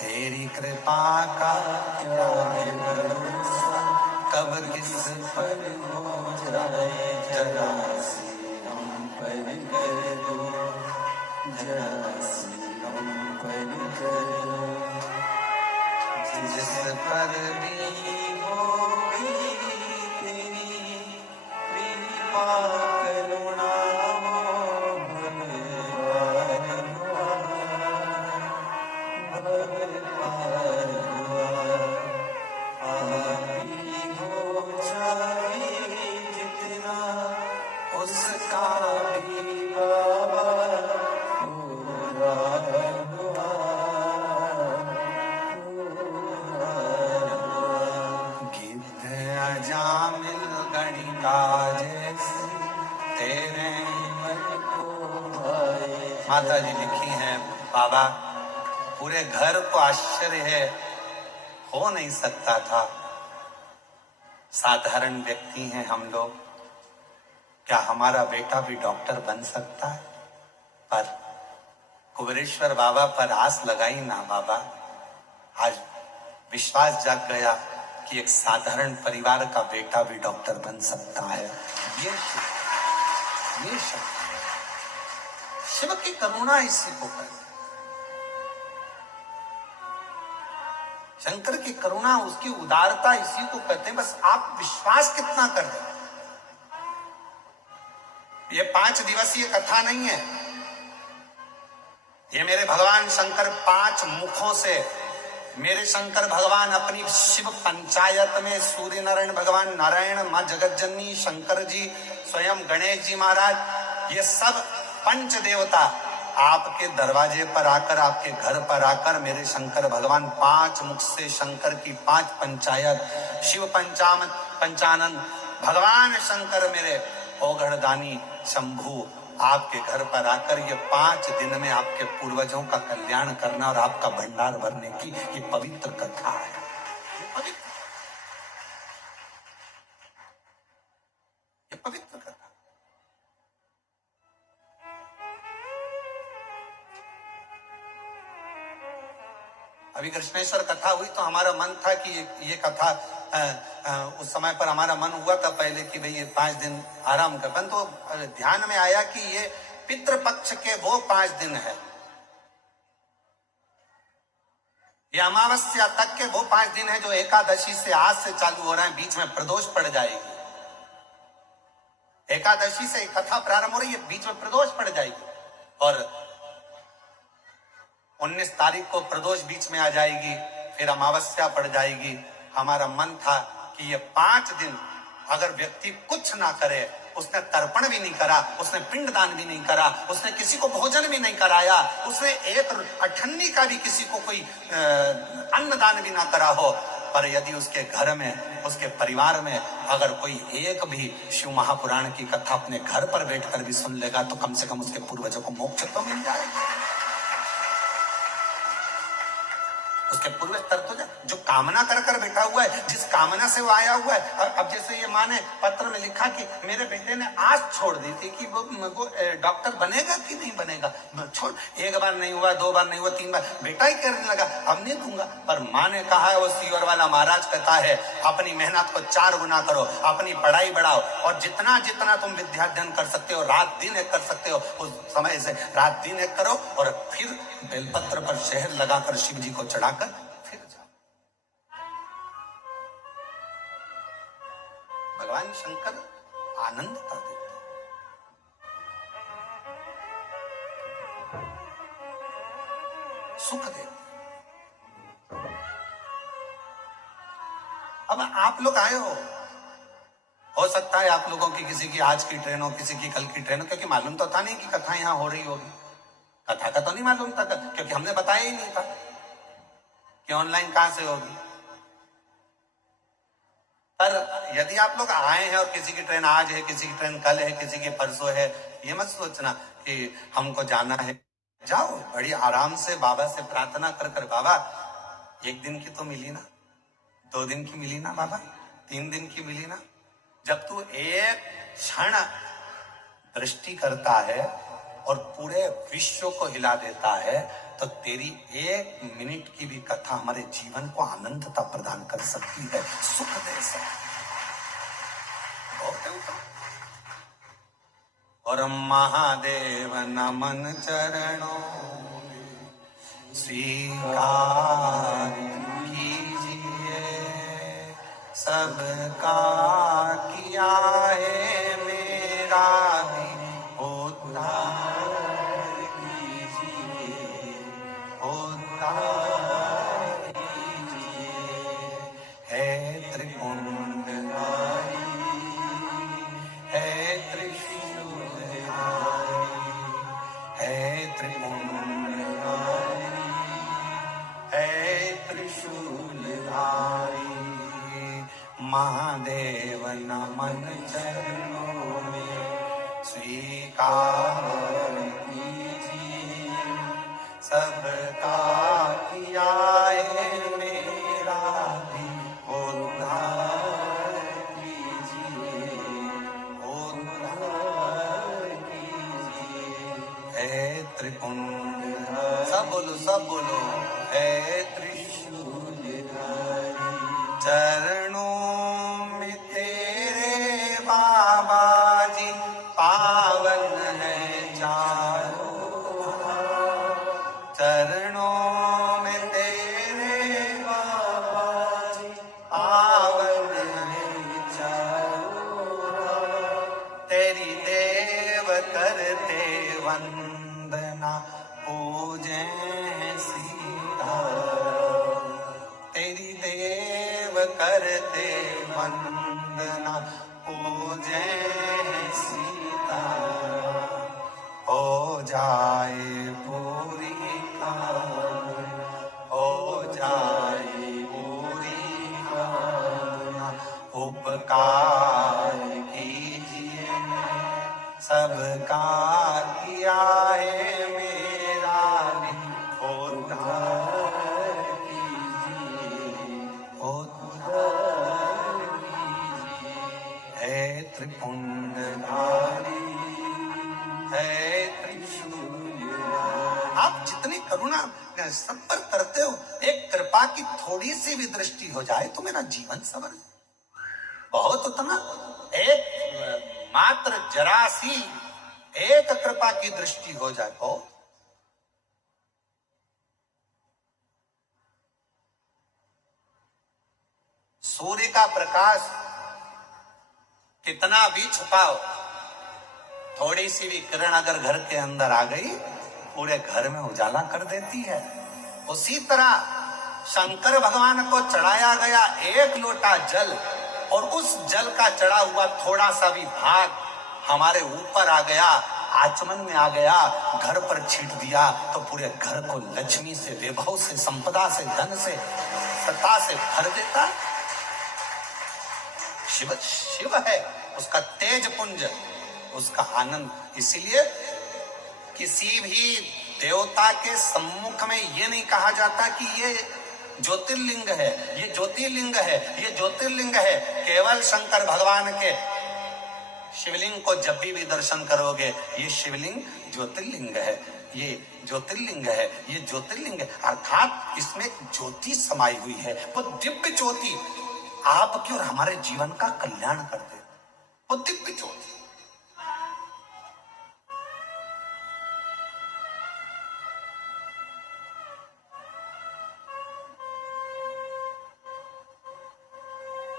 तेरी कृपा का क्या है भरोसा, कब किस पर हो जाए जरा सी हम पर कर दो, जरा सी हम पर कर दो। जिस पर भी होगी तेरी कृपा करुणा हो भगवान भगवान आपी हो जाए जितना उसका भी बाबा पूरा हुआ। गिद्ध अजामिल गणिका जैसे तेरे मन को भाए। माता जी लिखी हैं, बाबा पूरे घर को आश्चर्य है, हो नहीं सकता था, साधारण व्यक्ति हैं हम लोग, क्या हमारा बेटा भी डॉक्टर बन सकता है? पर कुबेरेश्वर बाबा पर आस लगाई ना बाबा, आज विश्वास जाग गया कि एक साधारण परिवार का बेटा भी डॉक्टर बन सकता है। ये शिव की करुणा इसी को कहते हैं, शंकर की करुणा, उसकी उदारता इसी को कहते हैं। बस आप विश्वास कितना कर रहे हैं। ये 5 दिवसीय कथा नहीं है, ये मेरे भगवान शंकर 5 मुखों से, मेरे शंकर भगवान अपनी शिव पंचायत में सूर्य नारायण भगवान, नारायण, मां जगतजननी, शंकर जी, स्वयं गणेश जी महाराज, ये सब पंच देवता आपके दरवाजे पर आकर, आपके घर पर आकर मेरे शंकर भगवान 5 मुख से शंकर की 5 पंचायत, शिव पंचानन भगवान शंकर मेरे ओघड़दानी शंभु आपके घर पर आकर ये 5 दिन में आपके पूर्वजों का कल्याण करना और आपका भंडार भरने की ये पवित्र कथा है। ये पवित्र कथा। अभी कृष्णेश्वर कथा हुई तो हमारा मन था कि ये कथा उस समय पर हमारा मन हुआ था पहले कि भाई ये 5 दिन आराम कर, परंतु ध्यान में आया कि ये पितृपक्ष के वो 5 दिन है, ये अमावस्या तक के वो 5 दिन है जो एकादशी से आज से चालू हो रहे हैं, बीच में प्रदोष पड़ जाएगी। एकादशी से कथा प्रारंभ हो रही है, बीच में प्रदोष पड़ जाएगी और 19 तारीख को प्रदोष बीच में आ जाएगी, फिर अमावस्या पड़ जाएगी। हमारा मन था कि ये 5 दिन अगर व्यक्ति कुछ ना करे, उसने तर्पण भी नहीं करा, उसने पिंडदान भी नहीं करा, उसने किसी को भोजन भी नहीं कराया, उसने एक अठन्नी का भी किसी को कोई अन्नदान भी ना करा हो, पर यदि उसके घर में, उसके परिवार में अगर कोई एक भी शिव महापुराण की कथा अपने घर पर बैठकर भी सुन लेगा तो कम से कम उसके पूर्वजों को मोक्ष तो मिल जाएगा। उसके पूर्वज तर तो जो कामना कर कर बैठा हुआ है, जिस कामना से वो आया हुआ है। अब जैसे ये माँ ने पत्र में लिखा कि मेरे बेटे ने आस छोड़ दी थी कि वो डॉक्टर बनेगा कि नहीं बनेगा, छोड़, 1 बार नहीं हुआ, 2 बार नहीं हुआ, 3 बार, बेटा ही कहने लगा अब नहीं दूंगा। पर माँ ने कहा है, वो सीवर वाला महाराज कहता है, अपनी मेहनत को 4 गुना करो, अपनी पढ़ाई बढ़ाओ और जितना जितना तुम विद्याध्ययन कर सकते हो, रात दिन एक कर सकते हो, उस समय से रात दिन एक करो और फिर बेलपत्र पर शहद लगाकर शिव जी को चढ़ाकर फिर जाओ। भगवान शंकर आनंद कर देते, सुख देते। अब आप लोग आए हो सकता है आप लोगों की किसी की आज की ट्रेन हो, किसी की कल की ट्रेन हो, क्योंकि मालूम तो था नहीं कि कथा यहां हो रही होगी। कथा का तो नहीं मालूम था, क्योंकि हमने बताया ही नहीं था कि ऑनलाइन कहां से होगी। पर यदि आप लोग आए हैं और किसी की ट्रेन आज है, किसी की ट्रेन कल है, किसी की परसों है, ये मत सोचना कि हमको जाना है जाओ बड़ी आराम से बाबा से प्रार्थना कर कर, बाबा 1 दिन की तो मिली ना, 2 दिन की मिली ना बाबा, 3 दिन की मिली ना। जब तू एक क्षण दृष्टि करता है और पूरे विश्व को हिला देता है, तो तेरी 1 मिनट की भी कथा हमारे जीवन को आनंदता प्रदान कर सकती है, सुख दे सकती है। और महादेव नमन चरणों स्वीकार कीजिए, सबका किया है मेरा भी उद्धार कीजिए, उद्धार कीजिए। है त्रिपुंडकारी, है त्रिशूलधारी, है त्रिपुंडकारी, है त्रिशूलधारी। महादेव नमन चरणों में स्वीकार कीजिए, सबका किया है मेरा भी उद्धार कीजिए, उद्धार कीजिए। है त्रिपुंड, सब बोलो सब बोलो, है त्रिशूलधारी। चरणों में तेरे बाबा जी पावन है चारों धाम। चरणों में तेरे बाबा जी पावन है चारों धाम। तेरी देव करते वंदना पूजे सीता, तेरी देव करते वंदना पूजे सीता। हो जाए पूरी कामना, हो जाए पूरी कामना। उपकार कीजिए, सबका किया है मेरा भी उद्धार कीजिए, उद्धार कीजिए। है त्रिपुंडधारी, है त्रिशूलधारी। आप जितनी करुणा सब पर करते हो, एक कृपा की थोड़ी सी भी दृष्टि हो जाए तो मेरा जीवन सवर जाए। बहुत उतना, एक मात्र जरा सी एक कृपा की दृष्टि हो जाए बहुत। सूर्य का प्रकाश कितना भी छुपाओ, थोड़ी सी भी किरण अगर घर के अंदर आ गई, पूरे घर में उजाला कर देती है। उसी तरह शंकर भगवान को चढ़ाया गया 1 लोटा जल, और उस जल का चढ़ा हुआ थोड़ा सा भी भाग हमारे ऊपर आ गया, आचमन में आ गया, घर पर छींट दिया, तो पूरे घर को लक्ष्मी से, वैभव से, संपदा से, धन से, सत्ता से भर देता। शिव शिव है, उसका तेज पुंज, उसका आनंद। इसीलिए किसी भी देवता के सम्मुख में ये नहीं कहा जाता कि ये ज्योतिर्लिंग है, ये ज्योतिर्लिंग है, ये ज्योतिर्लिंग है। केवल शंकर भगवान के शिवलिंग को जब भी दर्शन करोगे, ये शिवलिंग ज्योतिर्लिंग है, ये ज्योतिर्लिंग है, ये ज्योतिर्लिंग है। अर्थात इसमें एक ज्योति समाई हुई है, वो दिव्य ज्योति आपके और हमारे जीवन का कल्याण कर दे, वो दिव्य ज्योति।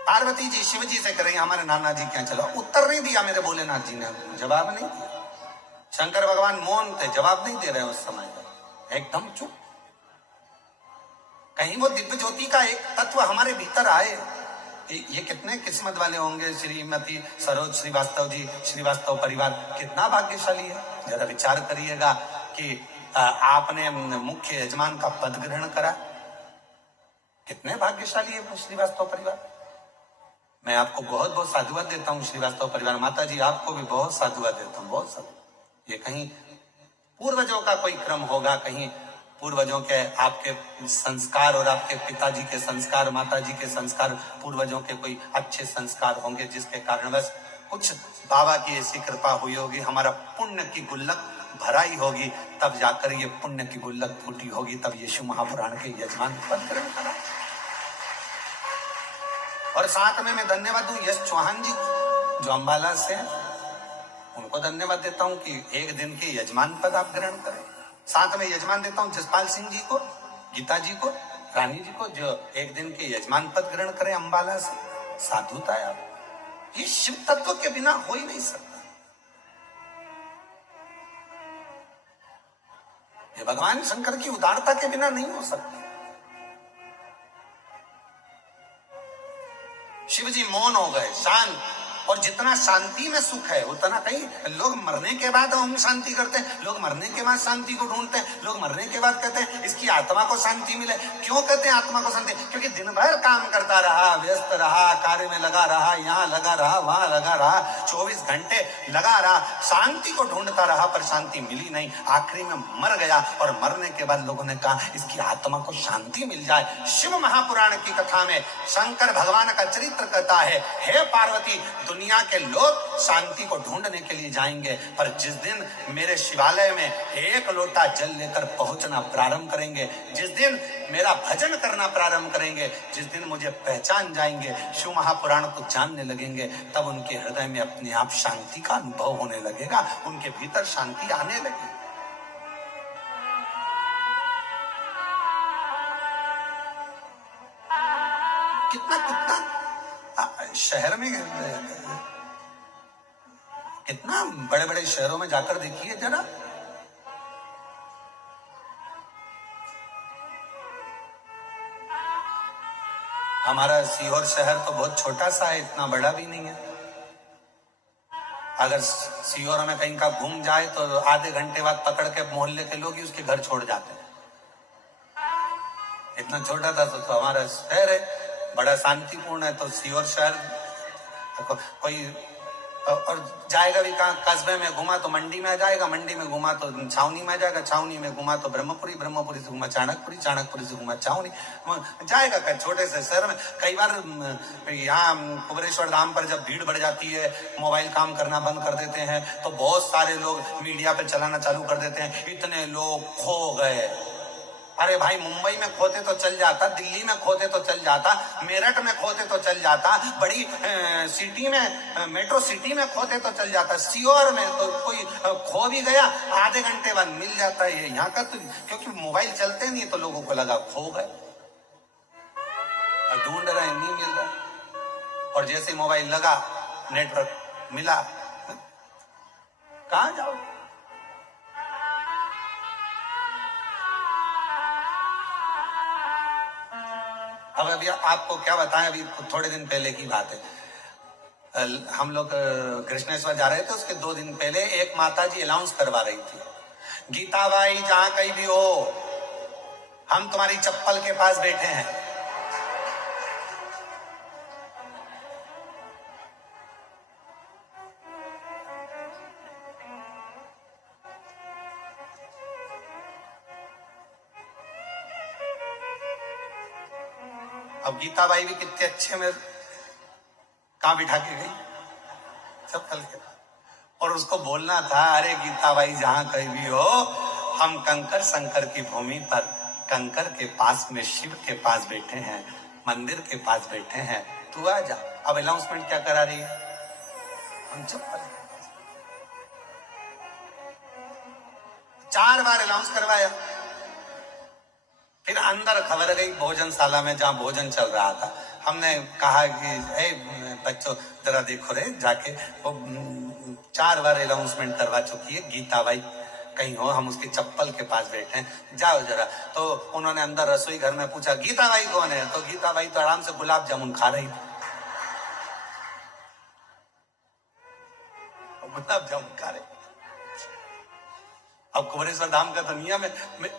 पार्वती जी शिव जी से करें हमारे नाना जी क्या चला, उत्तर नहीं दिया मेरे भोलेनाथ जी ने, जवाब नहीं दिया। शंकर भगवान मौन थे, जवाब नहीं दे रहे उस समय, एकदम चुप। कहीं वो दिव्य ज्योति का एक तत्व हमारे भीतर आए। ये कितने किस्मत वाले होंगे श्रीमती सरोज श्रीवास्तव जी, श्रीवास्तव परिवार कितना भाग्यशाली है। जरा विचार करिएगा कि आपने मुख्य यजमान का पद ग्रहण करा, कितने भाग्यशाली है श्रीवास्तव परिवार। मैं आपको बहुत बहुत साधुवाद देता हूँ श्रीवास्तव परिवार। माता जी आपको भी बहुत साधुवाद देता हूँ, बहुत साधुवाद। ये कहीं पूर्वजों का कोई क्रम होगा, कहीं पूर्वजों के आपके संस्कार और आपके पिताजी के संस्कार, माताजी के संस्कार, पूर्वजों के कोई अच्छे संस्कार होंगे जिसके कारणवश कुछ बाबा की ऐसी कृपा हुई होगी, हमारा पुण्य की गुल्लक भराई होगी, तब जाकर ये पुण्य की गुल्लक फूटी होगी, तब यीशु महापुराण के यजमान पद ग्रहण करा। और साथ में मैं धन्यवाद दूं यश चौहान जी को, जो अंबाला से, उनको धन्यवाद देता हूं कि एक दिन के यजमान पद आप ग्रहण करें। साथ में यजमान देता हूं जसपाल सिंह जी को, गीता जी को, रानी जी को, जो एक दिन के यजमान पद ग्रहण करें अंबाला से। साधुता है आप, ये शिव तत्व के बिना हो ही नहीं सकता। ये भगवान शंकर की उदारता के बिना नहीं हो सकता। शिव जी मौन हो गए, शांत, और जितना शांति में सुख है उतना, कहीं लोग मरने के बाद ओम शांति करते हैं, लोग मरने के बाद शांति को ढूंढते हैं, लोग मरने के बाद कहते हैं इसकी आत्मा को शांति मिले। क्यों कहते हैं आत्मा को शांति? क्योंकि दिन भर काम करता रहा, व्यस्त रहा, कार्य में लगा रहा, यहाँ लगा रहा, वहां लगा रहा, 24 घंटे लगा रहा, शांति को ढूंढता रहा, पर शांति मिली नहीं, आखिरी में मर गया। और मरने के बाद लोगों ने कहा इसकी आत्मा को शांति मिल जाए। शिव महापुराण की कथा में शंकर भगवान का चरित्र कहता है, हे पार्वती, दुनिया के लोग शांति को ढूंढने के लिए जाएंगे, पर जिस दिन मेरे शिवालय में एक लोटा जल लेकर पहुंचना प्रारंभ करेंगे, जिस दिन मेरा भजन करना प्रारंभ करेंगे, जिस दिन मुझे पहचान जाएंगे, शिव महापुराण को जानने लगेंगे, तब उनके हृदय में अपने आप शांति का अनुभव होने लगेगा, उनके भीतर शांति आने लगेगी। कितना कितना शहर में, कितना बड़े बड़े शहरों में जाकर देखिए जरा, हमारा सीहोर शहर तो बहुत छोटा सा है, इतना बड़ा भी नहीं है। अगर सीहोर में कहीं का घूम जाए तो आधे घंटे बाद पकड़ के मोहल्ले के लोग ही उसके घर छोड़ जाते हैं। इतना छोटा था तो हमारा शहर है, बड़ा शांतिपूर्ण है। तो सीहोर शहर कोई और जाएगा भी कहाँ, कस्बे में घुमा तो मंडी में आ जाएगा, मंडी में घुमा तो छावनी में आ जाएगा, छावनी में घुमा तो ब्रह्मपुरी, ब्रह्मपुरी से घुमा चाणकपुरी, चाणकपुरी से घुमा छावनी जाएगा। छोटे से शहर में कई बार यहाँ कुबरेश्वर धाम पर जब भीड़ बढ़ जाती है, मोबाइल काम करना बंद कर देते हैं, तो बहुत सारे लोग मीडिया पे चलाना चालू कर देते हैं, इतने लोग खो गए। अरे भाई, मुंबई में खोते तो चल जाता, दिल्ली में खोते तो चल जाता, मेरठ में खोते तो चल जाता, बड़ी सिटी में, मेट्रो सिटी में खोते तो चल जाता, सीहोर में तो कोई खो भी गया आधे घंटे बाद मिल जाता है। यहाँ का तो क्योंकि मोबाइल चलते नहीं तो लोगों को लगा खो गए, और ढूंढ रहे नहीं मिल रहा, और जैसे मोबाइल लगा, नेटवर्क मिला, कहाँ जाओ। अब अभी आपको क्या बताएं, अभी थोड़े दिन पहले की बात है, हम लोग कृष्णेश्वर जा रहे थे, उसके 2 दिन पहले एक माताजी अनाउंस करवा रही थी, गीता भाई जहां कहीं भी हो, हम तुम्हारी चप्पल के पास बैठे हैं। अब गीता बाई भी कितने अच्छे में कहां बिठा के गई, चप्पल के पास, और उसको बोलना था, अरे गीता बाई जहां कहीं भी हो, हम कंकर शंकर की भूमि पर कंकर के पास में शिव के पास बैठे हैं, मंदिर के पास बैठे हैं, तू आ जा। अब अनाउंसमेंट क्या करा रही है, हम चप्पल के पास। 4 बार अनाउंस करवाया, फिर अंदर खबर गई भोजनशाला में जहां भोजन चल रहा था, हमने कहा कि बच्चों जरा देखो रे जाके, वो 4 बार अनाउंसमेंट करवा चुकी है, गीता बाई कहीं हो, हम उसके चप्पल के पास बैठे हैं, जाओ जरा। तो उन्होंने अंदर रसोई घर में पूछा गीता बाई कौन है, तो गीता बाई तो आराम से गुलाब जामुन खा रही थी, गुलाब जामुन खा रही। अब कुबेरेश्वर धाम का तो नियम है,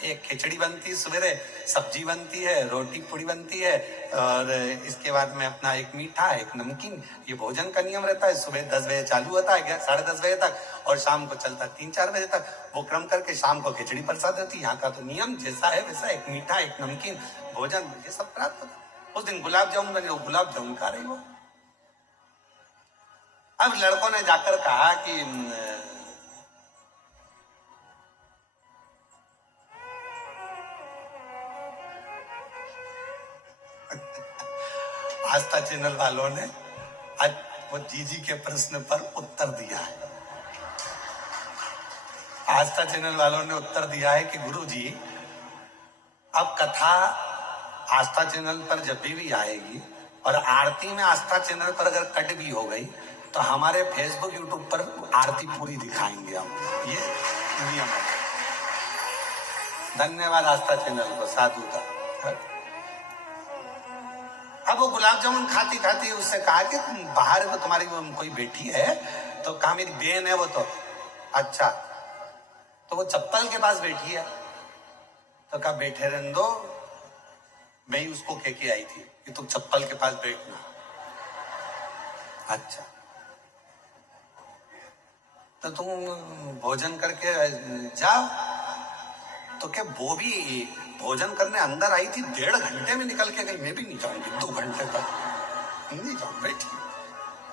एक खिचड़ी बनती है, सवेरे सब्जी बनती है, रोटी पूड़ी बनती है, और इसके बाद में अपना एक मीठा, एक नमकीन, ये भोजन का नियम रहता है। सुबह 10 बजे चालू होता है, 10:30 बजे तक, और शाम को चलता है 3-4 बजे तक। वो क्रम करके शाम को खिचड़ी प्रसाद होती है। यहाँ का तो नियम जैसा है वैसा, एक मीठा, एक नमकीन, भोजन, ये सब प्राप्त होता है। उस दिन गुलाब जामुन बने, गुलाब जामुन खा रही हो। अब लड़कों ने जाकर कहा कि आस्था चैनल वालों ने आज वो जीजी के प्रश्न पर उत्तर दिया है। आस्था चैनल वालों ने उत्तर दिया है कि गुरुजी, अब कथा आस्था चैनल पर जब भी आएगी और आरती में आस्था चैनल पर अगर कट भी हो गई तो हमारे फेसबुक यूट्यूब पर आरती पूरी दिखाएंगे हम। ये नियम है। धन्यवाद आस्था चैनल को, साधु का। अब वो गुलाब जामुन खाती खाती उससे कहा कि बाहर वो तुम्हारी कोई बेटी है, तो कहा मेरी बहन है वो। तो अच्छा, तो वो चप्पल के पास बैठी है, तो कहा बैठे रहने दो, मैं ही उसको कह के आई थी कि तुम चप्पल के पास बैठना। अच्छा, तो तुम भोजन करके जाओ। तो क्या वो भी भोजन करने अंदर आई थी, 1.5 घंटे में निकल के गई। मैं भी नहीं जाऊंगी 2 घंटे तक, नहीं जाऊंगी, बैठी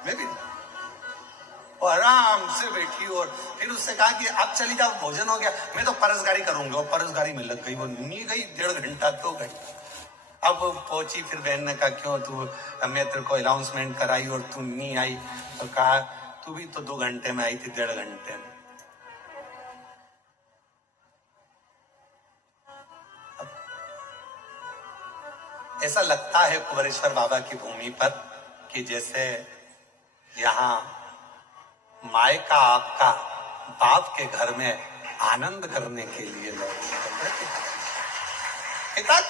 मैं भी। और आराम से बैठी, और फिर उससे कहा कि अब चली जाओ, भोजन हो गया, मैं तो परसगारी करूंगा। और परसगारी में लग गई, वो नहीं गई 1.5 घंटा, 2 घंटे। अब पहुंची, फिर बहन ने कहा क्यों तू, मैं तेरे को अनाउंसमेंट कराई और तू नहीं आई। तो कहा तू भी तो 2 घंटे में आई थी, 1.5 घंटे में। ऐसा लगता है कुबेरेश्वर बाबा की भूमि पर कि जैसे यहाँ मायका आपका बाप के घर में आनंद करने के लिए लोग पिता